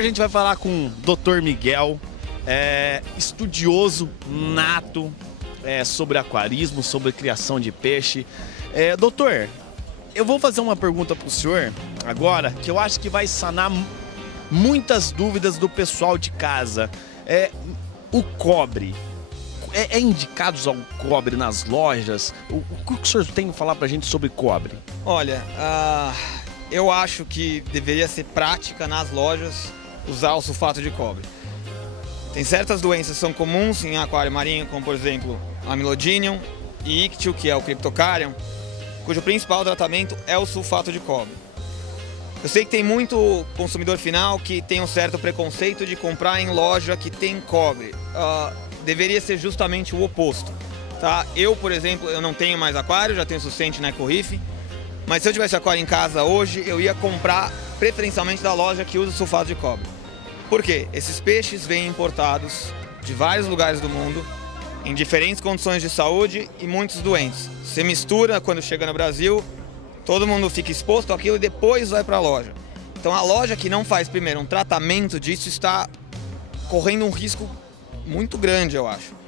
Agora a gente vai falar com o Dr. Miguel, estudioso nato sobre aquarismo, sobre criação de peixe. Doutor, eu vou fazer uma pergunta para o senhor agora, que eu acho que vai sanar muitas dúvidas do pessoal de casa. O cobre, é indicado usar o cobre nas lojas? O que o senhor tem a falar para a gente sobre cobre? Olha, eu acho que deveria ser prática nas lojas usar o sulfato de cobre. Tem certas doenças que são comuns em aquário marinho, como por exemplo Amylodinium e Ictio, que é o Cryptocarium, cujo principal tratamento é o sulfato de cobre. Eu sei que tem muito consumidor final que tem um certo preconceito de comprar em loja que tem cobre. Deveria ser justamente o oposto. Tá? Eu, por exemplo, eu não tenho mais aquário, já tenho suficiente na EcoReef, mas se eu tivesse aquário em casa hoje, eu ia comprar preferencialmente da loja que usa sulfato de cobre. Por quê? Esses peixes vêm importados de vários lugares do mundo, em diferentes condições de saúde e muitos doentes. Você mistura quando chega no Brasil, todo mundo fica exposto àquilo e depois vai para a loja. Então a loja que não faz primeiro um tratamento disso está correndo um risco muito grande, eu acho.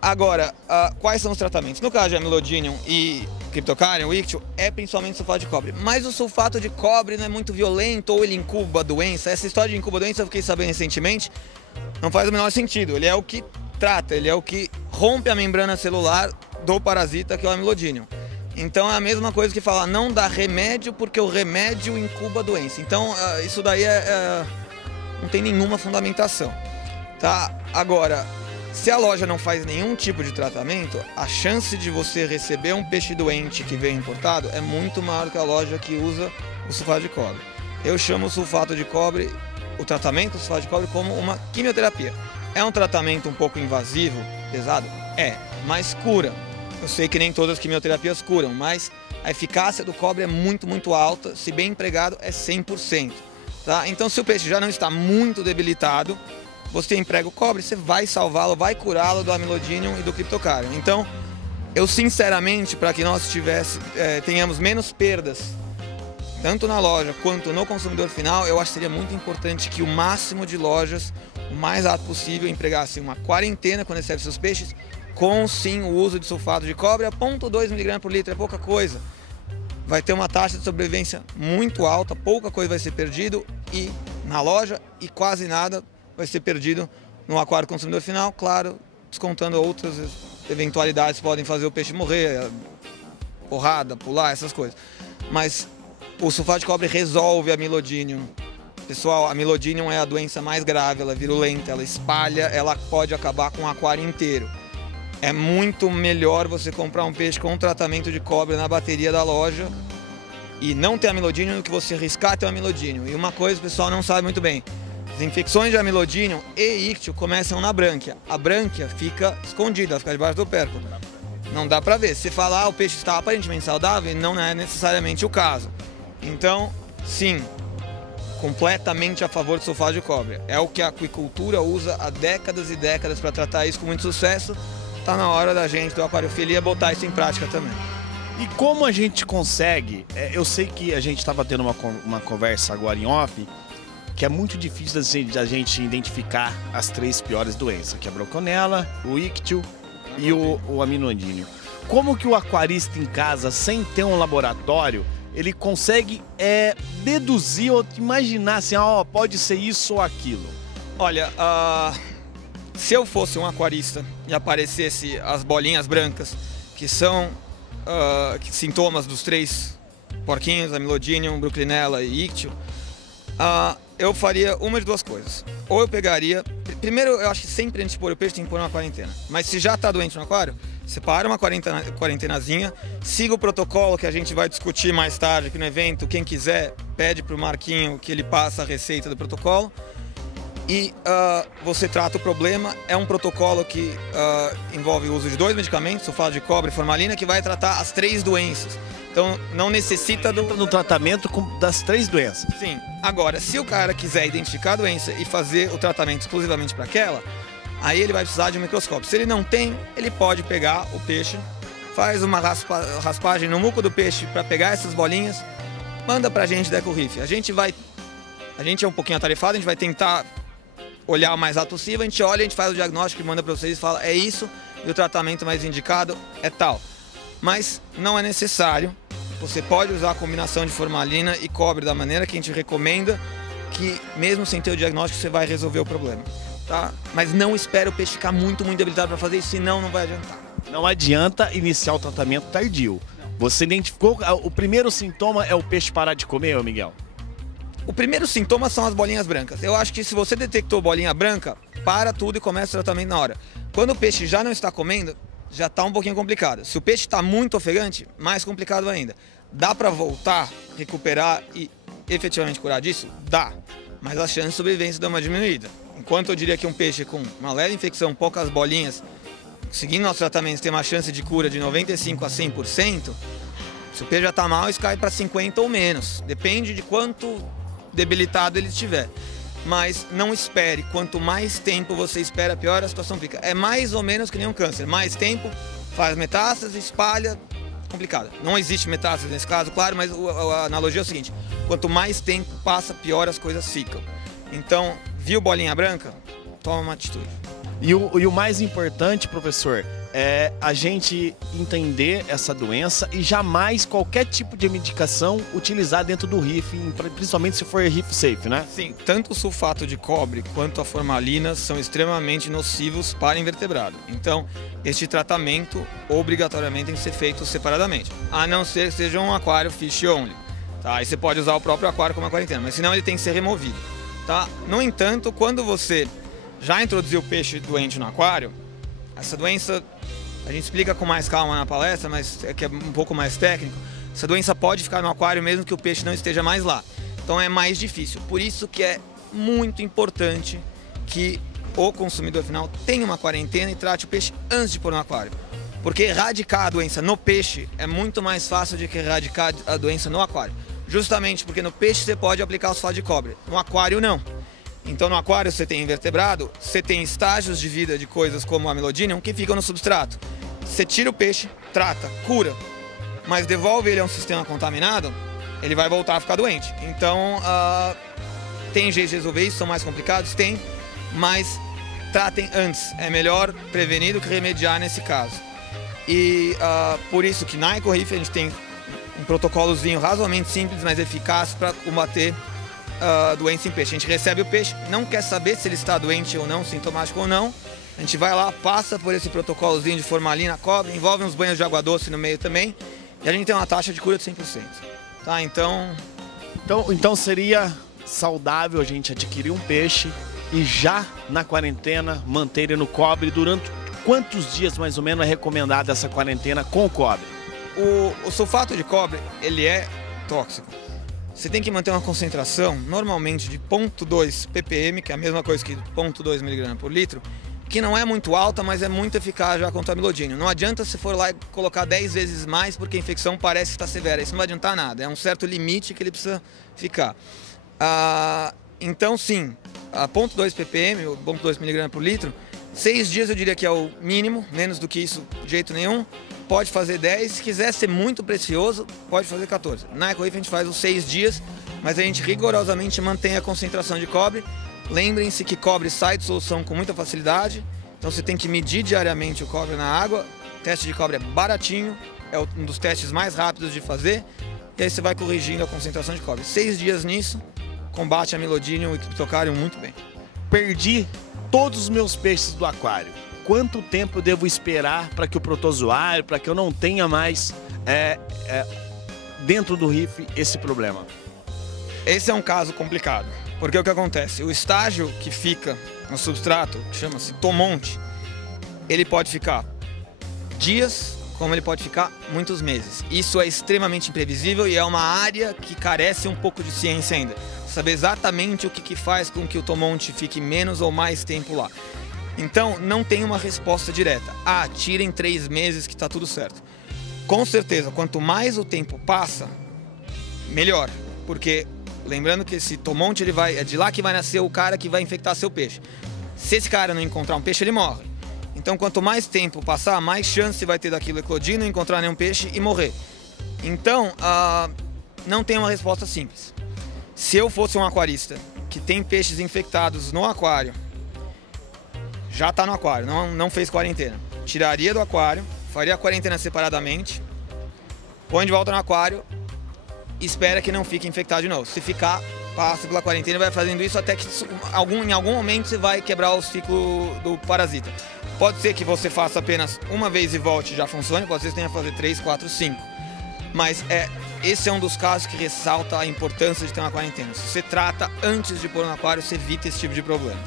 Agora, quais são os tratamentos? No caso de Amylodinium e Cryptocarium, o Ictio, é principalmente sulfato de cobre. Mas o sulfato de cobre não é muito violento ou ele incuba a doença. Essa história de incuba a doença eu fiquei sabendo recentemente, não faz o menor sentido. Ele é o que trata, ele é o que rompe a membrana celular do parasita, que é o Amylodinium. Então é a mesma coisa que falar não dá remédio porque o remédio incuba a doença. Então isso daí não tem nenhuma fundamentação. Tá? Agora, se a loja não faz nenhum tipo de tratamento, a chance de você receber um peixe doente que vem importado é muito maior que a loja que usa o sulfato de cobre. Eu chamo o sulfato de cobre, o tratamento do sulfato de cobre, como uma quimioterapia. É um tratamento um pouco invasivo, pesado? Mas cura. Eu sei que nem todas as quimioterapias curam, mas a eficácia do cobre é muito, muito alta. Se bem empregado, é 100%. Tá? Então, se o peixe já não está muito debilitado, você emprega o cobre, você vai salvá-lo, vai curá-lo do Amylodinium e do Cryptocarium. Então, eu sinceramente, para que nós tenhamos menos perdas, tanto na loja quanto no consumidor final, eu acho que seria muito importante que o máximo de lojas, o mais rápido possível, empregasse uma quarentena quando recebe seus peixes, com sim o uso de sulfato de cobre a 0,2 mg por litro, é pouca coisa. Vai ter uma taxa de sobrevivência muito alta, pouca coisa vai ser perdido na loja e quase nada vai ser perdido no aquário consumidor final, claro, descontando outras eventualidades que podem fazer o peixe morrer, porrada, pular, essas coisas. Mas o sulfato de cobre resolve a Amylodinium. Pessoal, a Amylodinium é a doença mais grave, ela é virulenta, ela espalha, ela pode acabar com o aquário inteiro. É muito melhor você comprar um peixe com um tratamento de cobre na bateria da loja e não ter Amylodinium do que você arriscar ter Amylodinium. E uma coisa o pessoal não sabe muito bem, as infecções de Amylodinium e Ictio começam na brânquia. A brânquia fica escondida, ela fica debaixo do opérculo. Não dá pra ver. Se falar o peixe está aparentemente saudável, não é necessariamente o caso. Então, sim, completamente a favor do sulfato de cobre. É o que a aquicultura usa há décadas e décadas para tratar isso com muito sucesso. Tá na hora da gente, do Aquariofilia, botar isso em prática também. E como a gente consegue? Eu sei que a gente estava tendo uma conversa agora em off, que é muito difícil da gente identificar as 3 piores doenças, que é a Broconella, o Ictio e o Amylodinium. Como que o aquarista em casa, sem ter um laboratório, ele consegue deduzir ou imaginar assim, pode ser isso ou aquilo? Olha, se eu fosse um aquarista e aparecesse as bolinhas brancas, que são sintomas dos 3 porquinhos, Amylodinium, Broconella e Ictio, eu faria uma de 2 coisas. Ou eu pegaria... Primeiro, eu acho que sempre antes de pôr o peixe tem que pôr uma quarentena. Mas se já está doente no aquário, separa uma quarentenazinha, siga o protocolo que a gente vai discutir mais tarde aqui no evento. Quem quiser, pede para o Marquinho que ele passa a receita do protocolo. E você trata o problema. É um protocolo que envolve o uso de 2 medicamentos, sulfato de cobre e formalina, que vai tratar as 3 doenças. Então não necessita no tratamento das 3 doenças. Sim. Agora, se o cara quiser identificar a doença e fazer o tratamento exclusivamente para aquela, aí ele vai precisar de um microscópio. Se ele não tem, ele pode pegar o peixe, faz uma raspagem no muco do peixe para pegar essas bolinhas, manda pra gente da EcoReef. A gente vai A gente é um pouquinho atarefado, a gente vai tentar olhar o mais alto possível, a gente olha, a gente faz o diagnóstico e manda para vocês e fala, é isso, e o tratamento mais indicado é tal. Mas não é necessário, você pode usar a combinação de formalina e cobre da maneira que a gente recomenda, que mesmo sem ter o diagnóstico você vai resolver o problema, tá? Mas não espere o peixe ficar muito debilitado para fazer isso, senão não vai adiantar. Não adianta iniciar o tratamento tardio. Você identificou, o primeiro sintoma é o peixe parar de comer, Miguel? O primeiro sintoma são as bolinhas brancas. Eu acho que se você detectou bolinha branca, para tudo e começa o tratamento na hora. Quando o peixe já não está comendo, já está um pouquinho complicado. Se o peixe está muito ofegante, mais complicado ainda. Dá para voltar, recuperar e efetivamente curar disso? Dá. Mas as chances de sobrevivência dão uma diminuída. Enquanto eu diria que um peixe com uma leve infecção, poucas bolinhas, seguindo nossos tratamentos, tem uma chance de cura de 95% a 100%, se o peixe já está mal, isso cai para 50% ou menos. Depende de quanto debilitado ele estiver. Mas não espere. Quanto mais tempo você espera, pior a situação fica. É mais ou menos que nem um câncer. Mais tempo, faz metástase, espalha, complicado. Não existe metástase nesse caso, claro, mas a analogia é o seguinte. Quanto mais tempo passa, pior as coisas ficam. Então, viu bolinha branca? Toma uma atitude. E o mais importante, professor, é a gente entender essa doença e jamais qualquer tipo de medicação utilizar dentro do RIF, principalmente se for RIF safe, né? Sim, tanto o sulfato de cobre quanto a formalina são extremamente nocivos para invertebrado. Então, este tratamento obrigatoriamente tem que ser feito separadamente, a não ser que seja um aquário fish only. Tá? Aí você pode usar o próprio aquário como uma quarentena, mas senão ele tem que ser removido. Tá? No entanto, quando você já introduziu o peixe doente no aquário, essa doença, a gente explica com mais calma na palestra, mas é que é um pouco mais técnico, essa doença pode ficar no aquário mesmo que o peixe não esteja mais lá. Então é mais difícil. Por isso que é muito importante que o consumidor final tenha uma quarentena e trate o peixe antes de pôr no aquário. Porque erradicar a doença no peixe é muito mais fácil do que erradicar a doença no aquário. Justamente porque no peixe você pode aplicar o sulfato de cobre, no aquário não. Então no aquário você tem invertebrado, você tem estágios de vida de coisas como a Amylodinium que ficam no substrato. Você tira o peixe, trata, cura, mas devolve ele a um sistema contaminado, ele vai voltar a ficar doente. Então tem jeito de resolver isso, são mais complicados? Tem, mas tratem antes. É melhor prevenir do que remediar nesse caso. E por isso que na EcoRIF a gente tem um protocolozinho razoavelmente simples, mas eficaz para combater doença em peixe. A gente recebe o peixe, não quer saber se ele está doente ou não, sintomático ou não. A gente vai lá, passa por esse protocolozinho de formalina, cobre, envolve uns banhos de água doce no meio também, e a gente tem uma taxa de cura de 100%. Tá? Então seria saudável a gente adquirir um peixe e já na quarentena manter ele no cobre. Durante quantos dias mais ou menos é recomendada essa quarentena com o cobre? O sulfato de cobre, ele é tóxico. Você tem que manter uma concentração, normalmente de 0,2 ppm, que é a mesma coisa que 0,2 mg por litro, que não é muito alta, mas é muito eficaz já contra a Amylodinium. Não adianta se for lá e colocar 10 vezes mais, porque a infecção parece estar severa. Isso não vai adiantar nada, é um certo limite que ele precisa ficar. Então sim, a 0,2 ppm, ou 0,2 mg por litro, 6 dias eu diria que é o mínimo, menos do que isso de jeito nenhum. Pode fazer 10, se quiser ser muito precioso, pode fazer 14. Na EcoRIF a gente faz os 6 dias, mas a gente rigorosamente mantém a concentração de cobre. Lembrem-se que cobre sai de solução com muita facilidade, então você tem que medir diariamente o cobre na água. O teste de cobre é baratinho, é um dos testes mais rápidos de fazer, e aí você vai corrigindo a concentração de cobre. 6 dias nisso, combate a Amylodinium e Cryptocardium muito bem. Perdi todos os meus peixes do aquário. Quanto tempo eu devo esperar para que o protozoário, para que eu não tenha mais dentro do RIF esse problema? Esse é um caso complicado, porque o que acontece? O estágio que fica no substrato, que chama-se tomonte, ele pode ficar dias, como ele pode ficar muitos meses. Isso é extremamente imprevisível e é uma área que carece um pouco de ciência ainda. Saber exatamente o que faz com que o tomonte fique menos ou mais tempo lá. Então, não tem uma resposta direta. Tira em 3 meses que está tudo certo. Com certeza, quanto mais o tempo passa, melhor. Porque, lembrando que esse tomonte, é de lá que vai nascer o cara que vai infectar seu peixe. Se esse cara não encontrar um peixe, ele morre. Então, quanto mais tempo passar, mais chance vai ter daquilo eclodir, não encontrar nenhum peixe e morrer. Então, não tem uma resposta simples. Se eu fosse um aquarista que tem peixes infectados no aquário, já está no aquário, não fez quarentena, tiraria do aquário, faria a quarentena separadamente, põe de volta no aquário e espera que não fique infectado de novo. Se ficar, passa pela quarentena e vai fazendo isso até que em algum momento você vai quebrar o ciclo do parasita. Pode ser que você faça apenas uma vez e volte e já funcione, pode ser que você tenha que fazer 3, 4, 5. Mas esse é um dos casos que ressalta a importância de ter uma quarentena. Se você trata antes de pôr no aquário, você evita esse tipo de problema.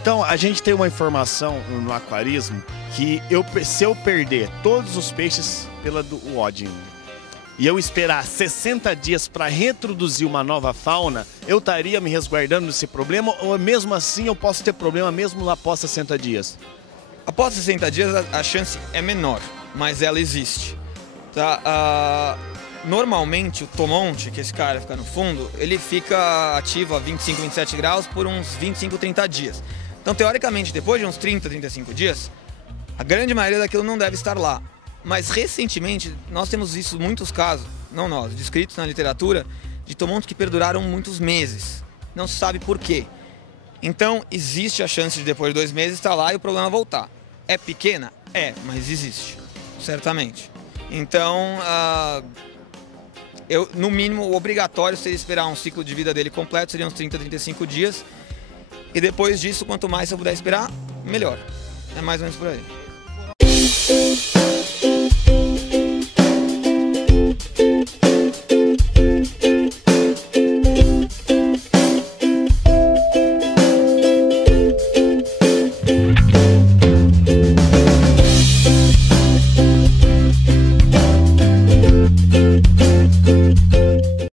Então, a gente tem uma informação no aquarismo que se eu perder todos os peixes pela do Odin e eu esperar 60 dias para reintroduzir uma nova fauna, eu estaria me resguardando desse problema ou mesmo assim eu posso ter problema mesmo após 60 dias? Após 60 dias a chance é menor, mas ela existe. Tá? Normalmente o tomonte, que esse cara fica no fundo, ele fica ativo a 25, 27 graus por uns 25, 30 dias. Então, teoricamente, depois de uns 30, 35 dias, a grande maioria daquilo não deve estar lá. Mas, recentemente, nós temos visto muitos casos, não nós, descritos na literatura, de tomontes que perduraram muitos meses. Não se sabe por quê. Então, existe a chance de depois de 2 meses estar lá e o problema voltar. É pequena? É, mas existe, certamente. Então, no mínimo, o obrigatório seria esperar um ciclo de vida dele completo, seriam uns 30, 35 dias. E depois disso, quanto mais eu puder esperar, melhor. É mais ou menos por aí.